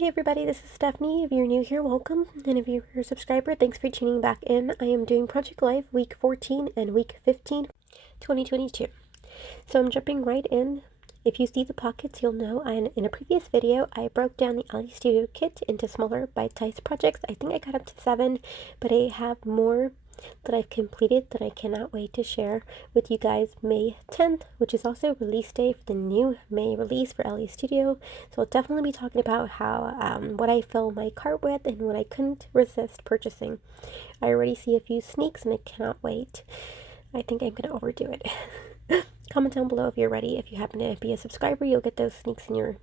Hey everybody, this is Stephanie. If you're new here, welcome. And if you're a subscriber, thanks for tuning back in. I am doing Project Life week 14 and week 15, 2022. So I'm jumping right in. If you see the pockets, you'll know in a previous video, I broke down the LE Studio kit into smaller bite-sized projects. I think I got up to 7, but I have more that I've completed that I cannot wait to share with you guys May 10th, which is also release day for the new May release for LE Studio. So I'll definitely be talking about how what I fill my cart with and what I couldn't resist purchasing. I already see a few sneaks and I cannot wait. I think I'm going to overdo it. Comment down below if you're ready. If you happen to be a subscriber, you'll get those sneaks in your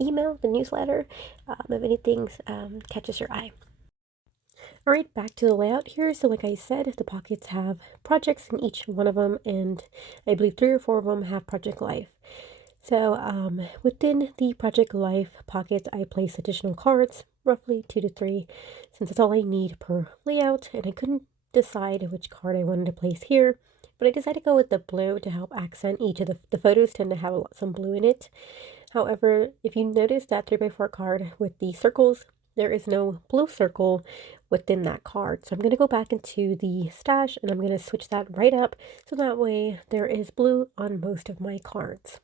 email, the newsletter, if anything catches your eye. Alright, back to the layout here. So like I said, the pockets have projects in each one of them, and I believe 3 or 4 of them have Project Life. So within the Project Life pockets, I place additional cards, roughly 2 to 3, since that's all I need per layout, and I couldn't decide which card I wanted to place here, but I decided to go with the blue to help accent each of the photos tend to have some blue in it. However, if you notice that 3x4 card with the circles, there is no blue circle within that card. So I'm going to go back into the stash and I'm going to switch that right up so that way there is blue on most of my cards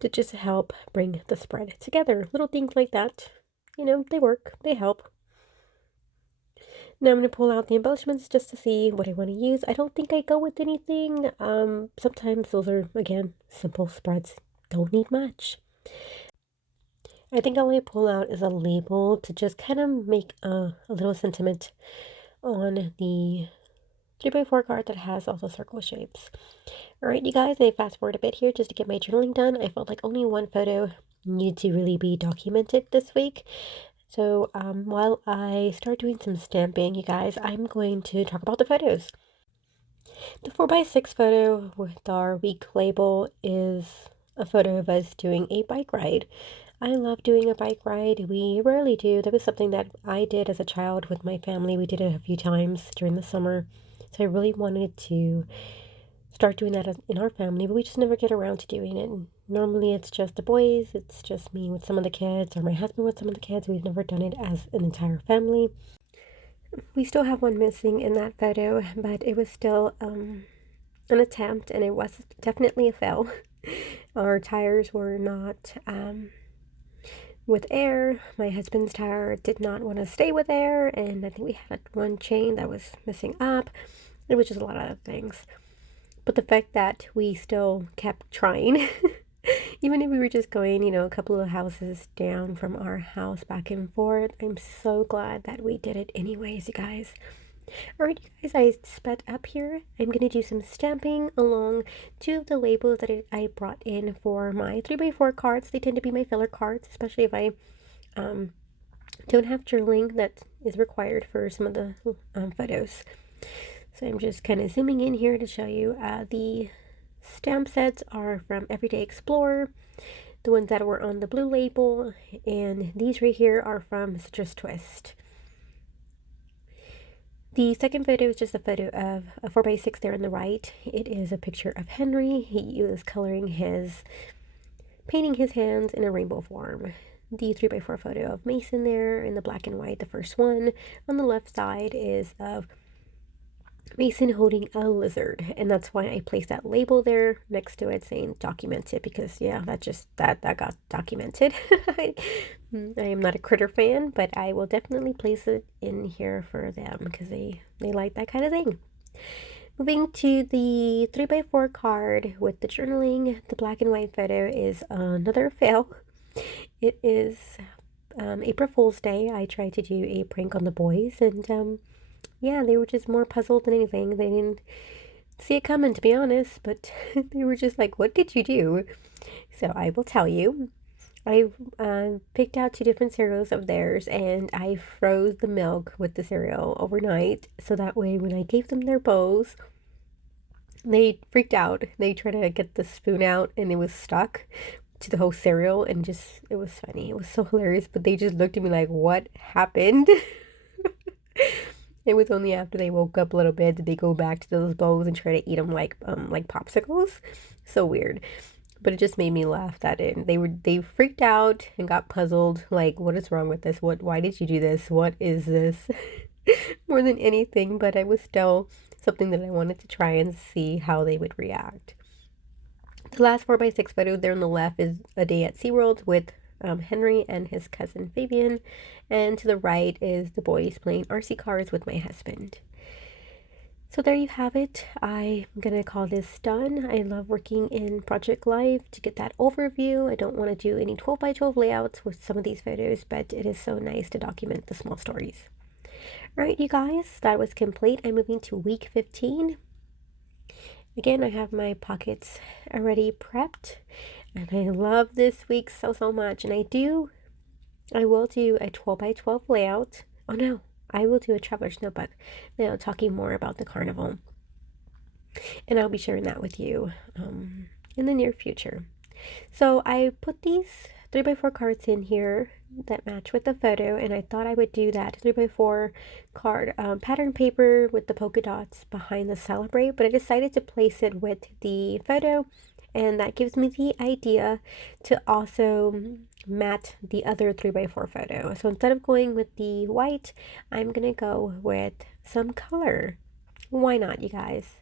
to just help bring the spread together. Little things like that, you know, they work, they help. Now I'm going to pull out the embellishments just to see what I want to use. I don't think I go with anything. Sometimes those are, again, simple spreads. Don't need much. I think all I pull out is a label to just kind of make a little sentiment on the 3x4 card that has all the circle shapes. Alright, you guys, I fast forward a bit here just to get my journaling done. I felt like only one photo needed to really be documented this week. So while I start doing some stamping, you guys, I'm going to talk about the photos. The 4x6 photo with our week label is a photo of us doing a bike ride. I love doing a bike ride. We rarely do. That was something that I did as a child with my family. We did it a few times during the summer. So I really wanted to start doing that in our family, but we just never get around to doing it. Normally it's just the boys. It's just me with some of the kids or my husband with some of the kids. We've never done it as an entire family. We still have one missing in that photo, but it was still an attempt and it was definitely a fail. Our tires were not with air. My husband's tire did not want to stay with air, and I think we had one chain that was messing up. It was just a lot of other things. But the fact that we still kept trying, even if we were just going, you know, a couple of houses down from our house back and forth, I'm so glad that we did it anyways, you guys. Alright, you guys, I sped up here. I'm going to do some stamping along 2 of the labels that I brought in for my 3x4 cards. They tend to be my filler cards, especially if I don't have journaling that is required for some of the photos. So I'm just kind of zooming in here to show you the stamp sets are from Everyday Explorer, the ones that were on the blue label, and these right here are from Citrus Twist. The second photo is just a photo of a 4x6 there on the right. It is a picture of Henry. He is painting his hands in a rainbow form. The 3x4 photo of Mason there in the black and white, the first one. On the left side is of Mason holding a lizard, and that's why I placed that label there next to it saying documented, because yeah, that got documented. I am not a critter fan, but I will definitely place it in here for them because they like that kind of thing. Moving to the 3x4 card with the journaling, the black and white photo is another fail. It is April Fool's Day. I tried to do a prank on the boys, and yeah, they were just more puzzled than anything. They didn't see it coming, to be honest, but they were just like, what did you do? So I will tell you. I picked out 2 different cereals of theirs, and I froze the milk with the cereal overnight, so that way when I gave them their bowls, they freaked out. They tried to get the spoon out, and it was stuck to the whole cereal, and it was funny. It was so hilarious, but they just looked at me like, what happened? It was only after they woke up a little bit did they go back to those bowls and try to eat them like popsicles. So weird. but it just made me laugh that they freaked out and got puzzled, like, what is wrong with this? Why did you do this? What is this? More than anything, but it was still something that I wanted to try and see how they would react. The last 4x6 photo there on the left is a day at SeaWorld with Henry and his cousin Fabian, and to the right is the boys playing RC cars with my husband. So there you have it. I'm gonna call this done. I love working in Project Live to get that overview. I don't want to do any 12x12 layouts with some of these photos, but it is so nice to document the small stories. Alright, you guys, that was complete. I'm moving to week 15. Again, I have my pockets already prepped, and I love this week so much. And I will do a 12x12 layout. Oh no, I will do a traveler's notebook now, talking more about the carnival, and I'll be sharing that with you in the near future. So I put these 3x4 cards in here that match with the photo, and I thought I would do that 3x4 card pattern paper with the polka dots behind the celebrate, but I decided to place it with the photo, and that gives me the idea to also mat the other 3x4 photo. So instead of going with the white, I'm gonna go with some color. Why not, you guys?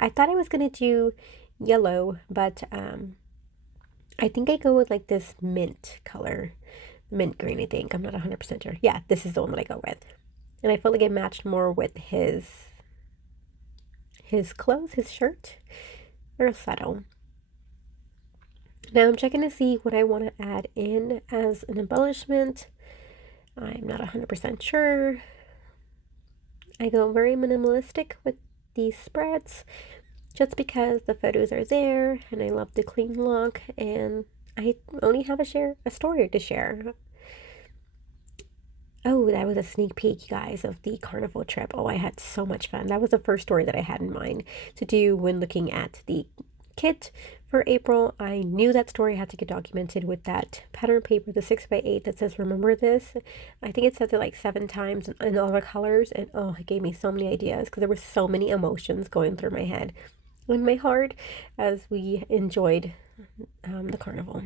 I thought I was gonna do yellow, but I think I go with like this mint color, mint green, I think. I'm not 100% sure. Yeah, this is the one that I go with. And I felt like it matched more with his clothes, his shirt. Real subtle. Now I'm checking to see what I want to add in as an embellishment. I'm not 100% sure. I go very minimalistic with these spreads just because the photos are there and I love the clean look, and I only have a story to share. Oh, that was a sneak peek, you guys, of the carnival trip. Oh, I had so much fun. That was the first story that I had in mind to do when looking at the kit for April. I knew that story had to get documented with that pattern paper, the 6x8 that says remember this. I think it says it like 7 times in all the colors, and oh, it gave me so many ideas because there were so many emotions going through my head and my heart as we enjoyed the carnival.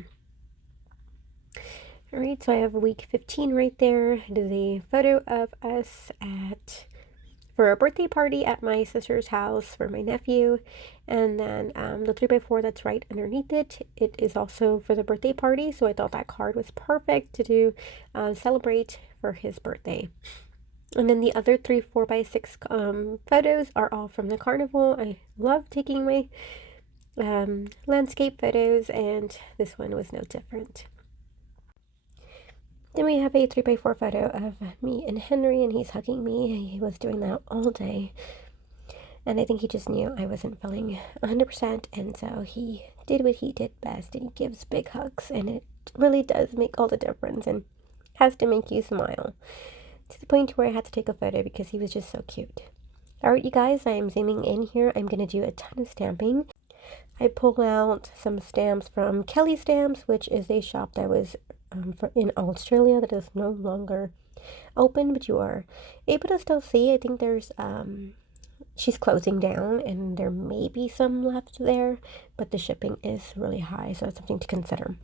Alright, so I have week 15 right there. It is a photo of us for a birthday party at my sister's house for my nephew, and then the 3x4 that's right underneath it, it is also for the birthday party, so I thought that card was perfect to do celebrate for his birthday. And then the other 3 4x6 photos are all from the carnival. I love taking my landscape photos, and this one was no different. Then we have a 3x4 photo of me and Henry, and he's hugging me. He was doing that all day, and I think he just knew I wasn't feeling 100%, and so he did what he did best, and he gives big hugs, and it really does make all the difference and has to make you smile, to the point where I had to take a photo because he was just so cute. Alright, you guys, I am zooming in here. I'm going to do a ton of stamping. I pulled out some stamps from Kelly Stamps, which is a shop that was in Australia that is no longer open, but you are able to still see. I think there's she's closing down, and there may be some left there, but the shipping is really high, so it's something to consider.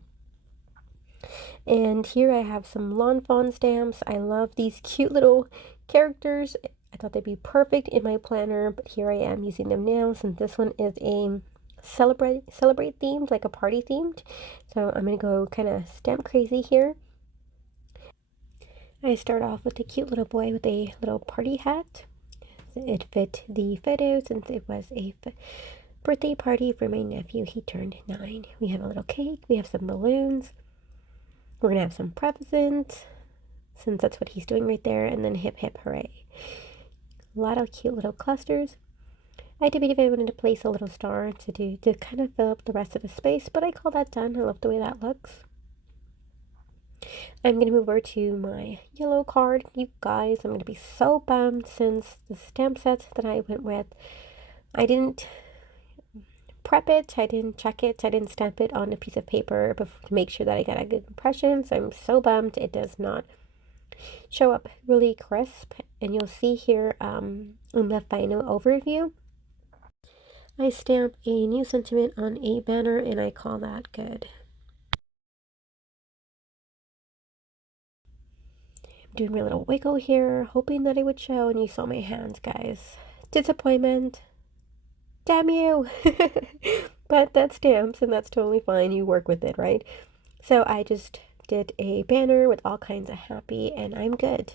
And here I have some Lawn Fawn stamps. I love these cute little characters. I thought they'd be perfect in my planner, but here I am using them now, since this one is a celebrate themed, like a party themed. So I'm gonna go kind of stamp crazy here. I start off with a cute little boy with a little party hat. It fit the photo since it was a birthday party for my nephew. He turned 9. We have a little cake. We have some balloons. We're gonna have some presents since that's what he's doing right there, and then hip hip hooray. A lot of cute little clusters. I debated if I wanted to place a little star to kind of fill up the rest of the space, but I call that done. I love the way that looks. I'm going to move over to my yellow card. You guys, I'm going to be so bummed since the stamp set that I went with, I didn't prep it, I didn't check it, I didn't stamp it on a piece of paper to make sure that I got a good impression, so I'm so bummed it does not show up really crisp. And you'll see here in the final overview, I stamp a new sentiment on a banner and I call that good. I'm doing my little wiggle here, hoping that it would show, and you saw my hands, guys. Disappointment. Damn you! But that stamps, and that's totally fine. You work with it, right? So I just did a banner with all kinds of happy, and I'm good.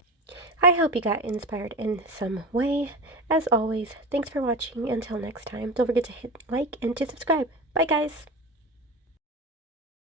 I hope you got inspired in some way. As always, thanks for watching. Until next time, don't forget to hit like and to subscribe. Bye, guys!